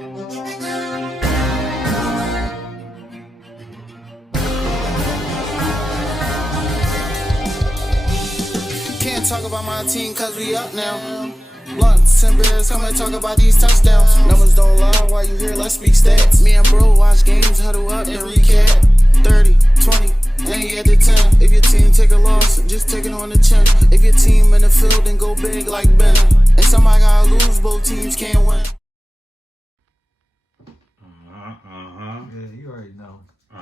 Can't talk about my team cause we up now. Blunts and bears, come and talk about these touchdowns. Numbers don't lie while you hear, let's speak stats. Me and bro watch games, huddle up and recap. 30, 20, then you get to 10. If your team take a loss, just take it on the chin. If your team in the field, then go big like Ben. And somebody gotta lose, both teams can't win. Yeah, you already know. We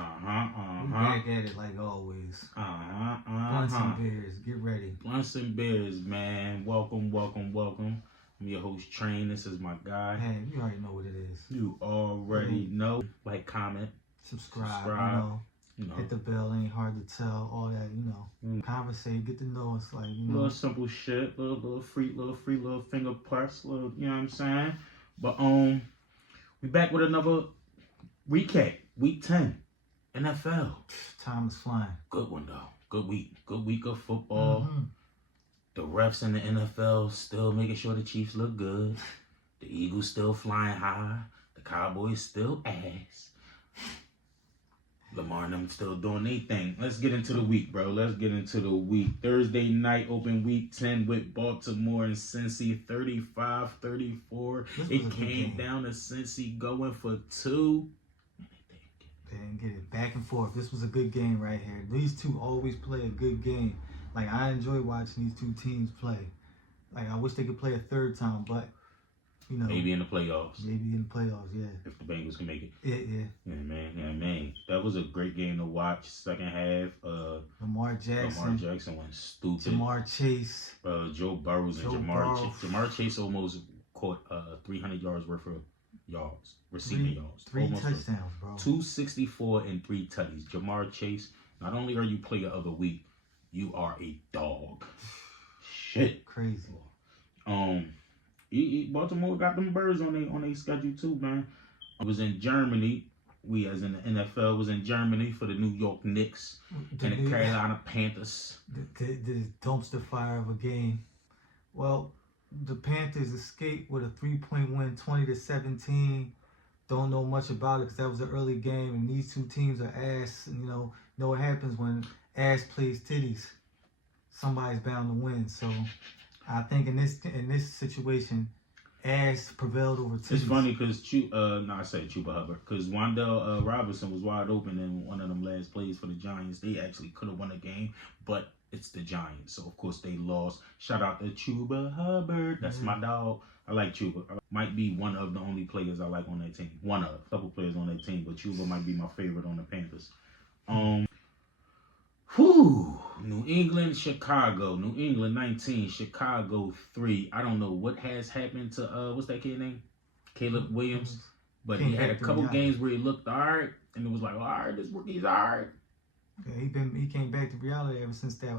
back at it like always. Blunts and beers, get ready. Blunts and beers, man. Welcome. I'm your host, Train. This is my guy. Hey, you already know what it is. You already know. Like, comment, subscribe. You know. Hit the bell, ain't hard to tell. All that, you know. Conversate, get to know us, like, you know. Little simple shit, little free finger press, little, you know what I'm saying? But we back with another recap. Week 10, NFL. Time is flying. Good one though. Good week of football. The refs in the NFL still making sure the Chiefs look good. The Eagles still flying high. The Cowboys still ass. Lamar and them still doing their thing. Let's get into the week, bro. Let's get into the week. Thursday night open week 10 with Baltimore and Cincy 35-34. It came down to Cincy going for 2. And get it back and forth. This was a good game right here. These two always play a good game. Like, I enjoy watching these two teams play. Like, I wish they could play a third time, but, you know. Maybe in the playoffs. Maybe in the playoffs, yeah. If the Bengals can make it. Yeah, man. That was a great game to watch. Second half, Lamar Jackson went stupid. Jamar Chase. Joe Burrows and Jamar Chase almost caught 300 yards worth of yards, receiving yards. Three touchdowns, bro. 264 and 3 tutties. Jamar Chase, not only are you player of the week, you are a dog. Shit. Crazy. Baltimore got them birds on their schedule too, man. I was in Germany. We, as in the NFL, was in Germany for the New York Knicks and the Carolina Panthers. The dumpster fire of a game. Well, the Panthers escaped with a 3-point win, 20-17. Don't know much about it because that was an early game, and these two teams are ass. And, you know what happens when ass plays titties. Somebody's bound to win. So I think in this situation, ass prevailed over titties. It's funny because I say Chuba Hubbard, because Wan'Dale Robinson was wide open in one of them last plays for the Giants. They actually could have won a game, but it's the Giants, so of course they lost. Shout out to Chuba Hubbard. That's my dog. I like Chuba. Might be one of the only players I like on that team. One of a couple players on that team, but Chuba might be my favorite on the Panthers. New England, Chicago. New England 19, Chicago 3. I don't know what has happened to what's that kid name? Caleb Williams. But he had a couple games where he looked alright, and it was like, all right, this rookie's alright. Yeah, he came back to reality ever since that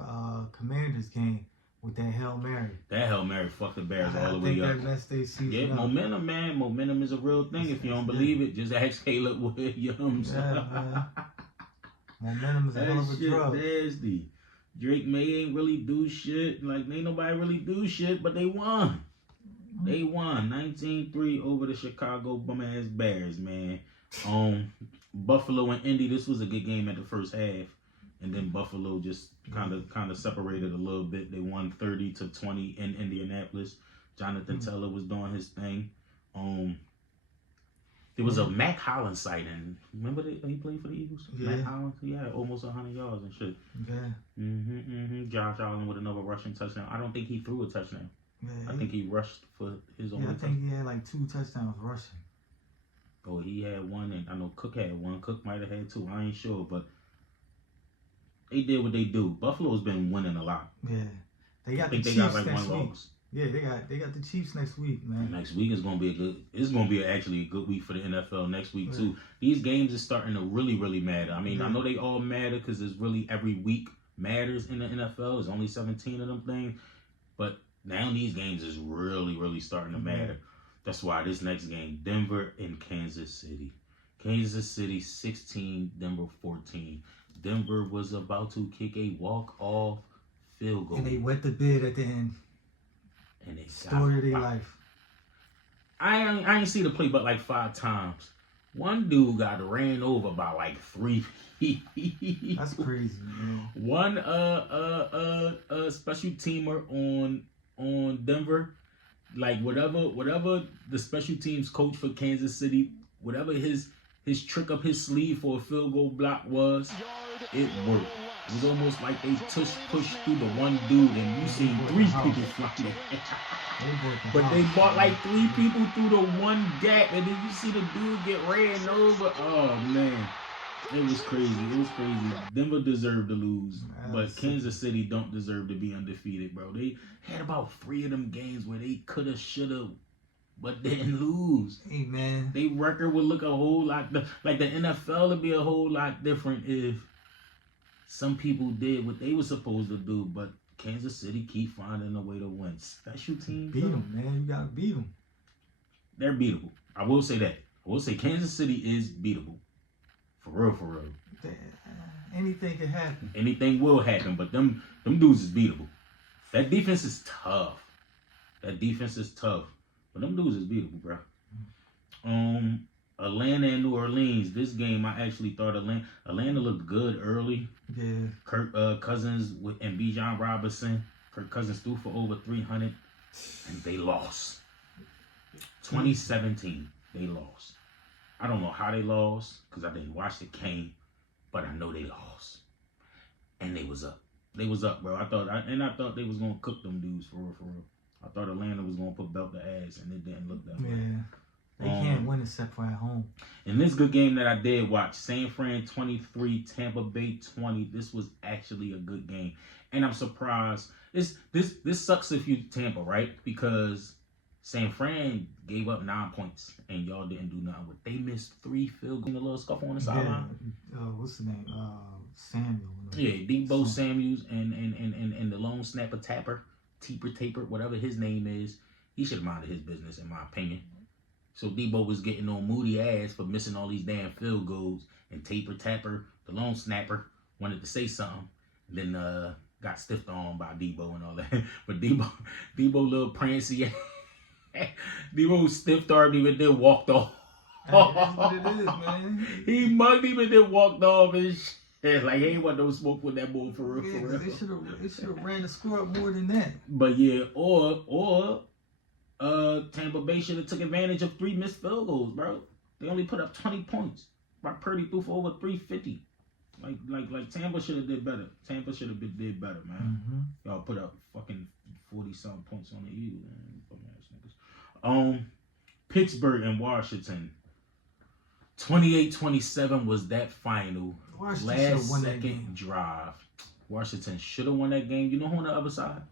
Commanders game with that Hail Mary. That Hail Mary fucked the Bears all the way up. That messed their season up. Momentum, man. Momentum is a real thing. If you don't believe it, just ask Caleb Williams. Yeah, man. Momentum is a hell of a drug. Nasty. Drake May ain't really do shit. Like, ain't nobody really do shit, but they won. They won 19-3 over the Chicago bum-ass Bears, man. Buffalo and Indy, this was a good game at the first half. And then Buffalo just kind of separated a little bit. They won 30-20 in Indianapolis. Jonathan Taylor was doing his thing. There was a Mac Hollins sighting. Remember that he played for the Eagles? Yeah. Mac Hollins? He had almost 100 yards and shit. Yeah. Josh Allen with another rushing touchdown. I don't think he threw a touchdown. Yeah, I think he rushed for his own. I think he had like 2 touchdowns rushing. Oh, he had one, and I know Cook had one. Cook might have had 2. I ain't sure, but they did what they do. Buffalo's been winning a lot. Yeah, they got they got like one loss. Yeah, they got the Chiefs next week, man. Next week is gonna be actually a good week for the NFL next week too. These games is starting to really matter. I mean, I know they all matter because it's really every week matters in the NFL. There's only 17 of them things, but now these games is really starting to matter. That's why this next game, Denver and Kansas City. Kansas City 16, Denver 14. Denver was about to kick a walk-off field goal. And they wet the bid at the end. And they story of their life. I ain't see the play but like 5 times. One dude got ran over by like 3 people. That's crazy, man. One special teamer on Denver, like whatever the special teams coach for Kansas City, whatever his trick up his sleeve for a field goal block was, it worked. It was almost like they pushed through the one dude, and you seen 3 people flying. But they bought like 3 people through the one gap, and then you see the dude get ran over. Oh man, it was crazy. Denver deserved to lose, but Kansas City don't deserve to be undefeated, bro. They had about 3 of them games where they coulda, shoulda, but didn't lose. Hey man, their record would look a whole lot like the NFL would be a whole lot different if some people did what they were supposed to do, but Kansas City keep finding a way to win. Special teams, beat them, man. You gotta beat them. They're beatable. I will say that. I will say Kansas City is beatable. For real. Anything can happen. Anything will happen, but them dudes is beatable. That defense is tough. But them dudes is beatable, bro. Atlanta and New Orleans. This game, I actually thought Atlanta looked good early. Yeah. Kirk Cousins and Bijan Robinson. Kirk Cousins threw for over 300, and they lost. 2017, they lost. I don't know how they lost because I didn't watch the game, but I know they lost, and they was up. They was up, bro. I thought they was gonna cook them dudes for real. I thought Atlanta was gonna put belt the ass, and it didn't look that way. Yeah. They can't win except for at home. In this good game that I did watch, San Fran 23, Tampa Bay 20. This was actually a good game, and I'm surprised. This sucks if you Tampa, right? Because San Fran gave up 9 points, and y'all didn't do nothing with. They missed 3 field goals. A little scuffle on the sideline. What's the name? Samuel. Yeah, Debo Samuels and the lone snapper Taper, whatever his name is. He should have minded his business, in my opinion. So Debo was getting on Moody ass for missing all these damn field goals, and Tapper, the lone snapper, wanted to say something, and then got stiffed on by Debo and all that. But Debo little prancy, Debo stiffed armed him and then walked off. That's what it is, man. He mugged him and then walked off and shit. Like, he ain't want no smoke with that boy for real. They should have ran the score up more than that. But yeah, or Tampa Bay should have took advantage of 3 missed field goals, bro. They only put up 20 points. Brock Purdy threw for over 350. Like Tampa should have did better. Tampa should have did better, man. Mm-hmm. Y'all put up fucking 40-something points on the Eagles, man. Pittsburgh and Washington. 28-27 was that final. Washington Last won second that game. drive. Washington should have won that game. You know who on the other side?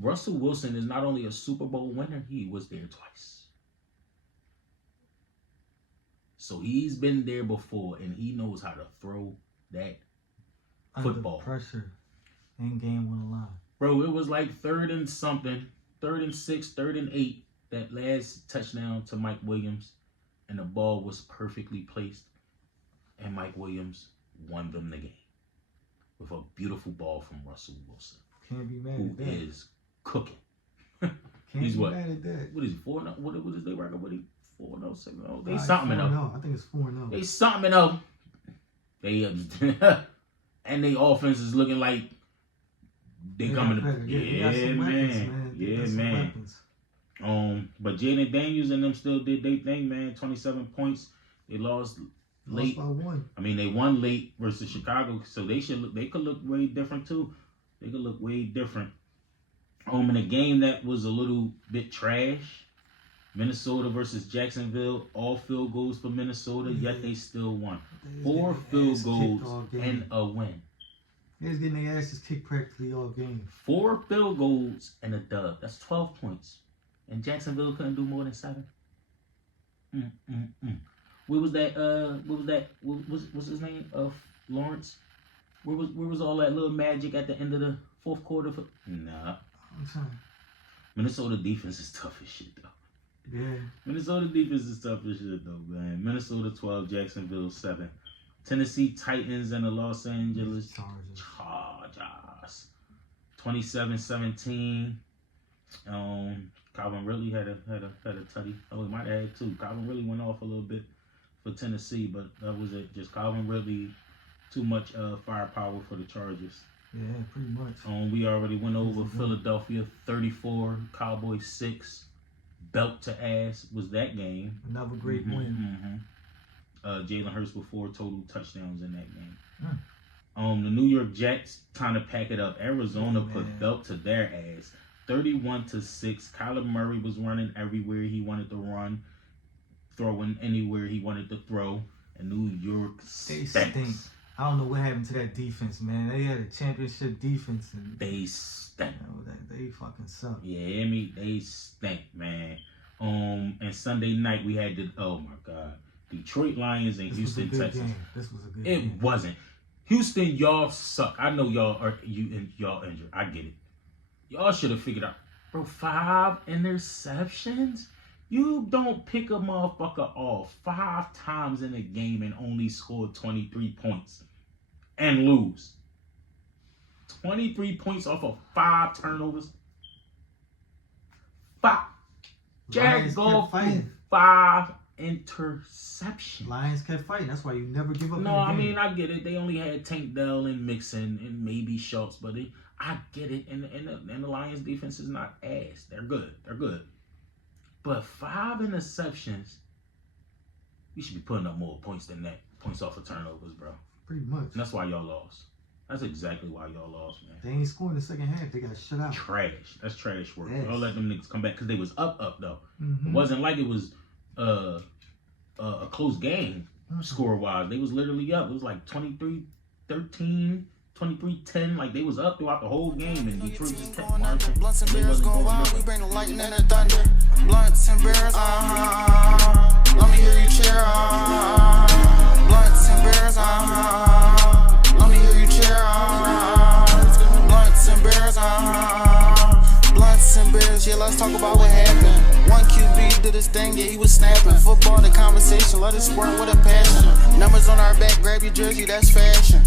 Russell Wilson is not only a Super Bowl winner, he was there twice. So he's been there before, and he knows how to throw that football. Under pressure. And game won a lot. Bro, it was like 3rd and something, 3rd and 6, 3rd and 8, that last touchdown to Mike Williams, and the ball was perfectly placed, and Mike Williams won them the game with a beautiful ball from Russell Wilson. Can't be mad who at that. is cooking. Can't He's be what? mad at that. What is he, 4-0? What is they record? What is he? 4-0, 6-0? They Right, something 4-0. up. I think it's 4-0. They something up. They and they offense is looking like they coming to. Yeah, man. Yeah, man. But Jaden Daniels and them still did their thing, man. 27 points. They lost late. Lost by 1. I mean, they won late versus Chicago, so they could look way different too. They could look way different. In a game that was a little bit trash, Minnesota versus Jacksonville, all field goals for Minnesota, yet they still won. 4 field goals and a win. They was getting their asses kicked practically all game. 4 field goals and a dub. That's 12 points. And Jacksonville couldn't do more than 7. Where was that? What's his name? Lawrence. Where was all that little magic at the end of the 4th quarter? Nah. Minnesota defense is tough as shit, though. Yeah. Minnesota defense is tough as shit, though, man. Minnesota 12, Jacksonville 7. Tennessee Titans and the Los Angeles Chargers. 27-17. Calvin Ridley had a tutty. Oh, he might have had two. Calvin Ridley went off a little bit for Tennessee, but that was it. Just Calvin Ridley, too much firepower for the Chargers. Yeah, pretty much. We already went over Philadelphia 34, Cowboys 6. Belt to ass was that game. Another great win. Jalen Hurts with 4 total touchdowns in that game. The New York Jets trying to pack it up. Arizona put belt to their ass. 31-6. Kyler Murray was running everywhere he wanted to run, throwing anywhere he wanted to throw. And New York stink. I don't know what happened to that defense, man. They had a championship defense, and they stink. They fucking suck. Yeah, they stink, man. And Sunday night we had Detroit Lions and Houston Texans. This was a good game. It wasn't. Houston, y'all suck. I know y'all injured. I get it. Y'all should have figured out, bro. 5 interceptions. You don't pick a motherfucker off 5 times in a game and only score 23 points and lose. 23 points off of 5 turnovers. 5. Jared Goff 5 interceptions. Lions kept fighting. That's why you never give up. No, I mean, I get it. They only had Tank Dell and Mixon and maybe Schultz, but I get it. And the Lions defense is not ass. They're good. But 5 interceptions, you should be putting up more points than that. Points off of turnovers, bro. Pretty much. And that's why y'all lost. That's exactly why y'all lost, man. They ain't scoring the second half. They got shut out. Trash. That's trash work. Yes. Y'all let them niggas come back because they was up though. It wasn't like it was a close game score-wise. They was literally up. It was like 23-13. 23-10, like they was up throughout the whole game, and Detroit just kept marching. Blunts and beers go wild, we bring the lightning and the thunder. Blunts and beers, let me hear you cheer, Blunts and beers, let me hear you cheer, Blunts and beers, Blunts and beers, yeah, let's talk about what happened. One QB did his thing, yeah, he was snapping. Football, the conversation, let it squirt with a passion. Numbers on our back, grab your jersey, that's fashion.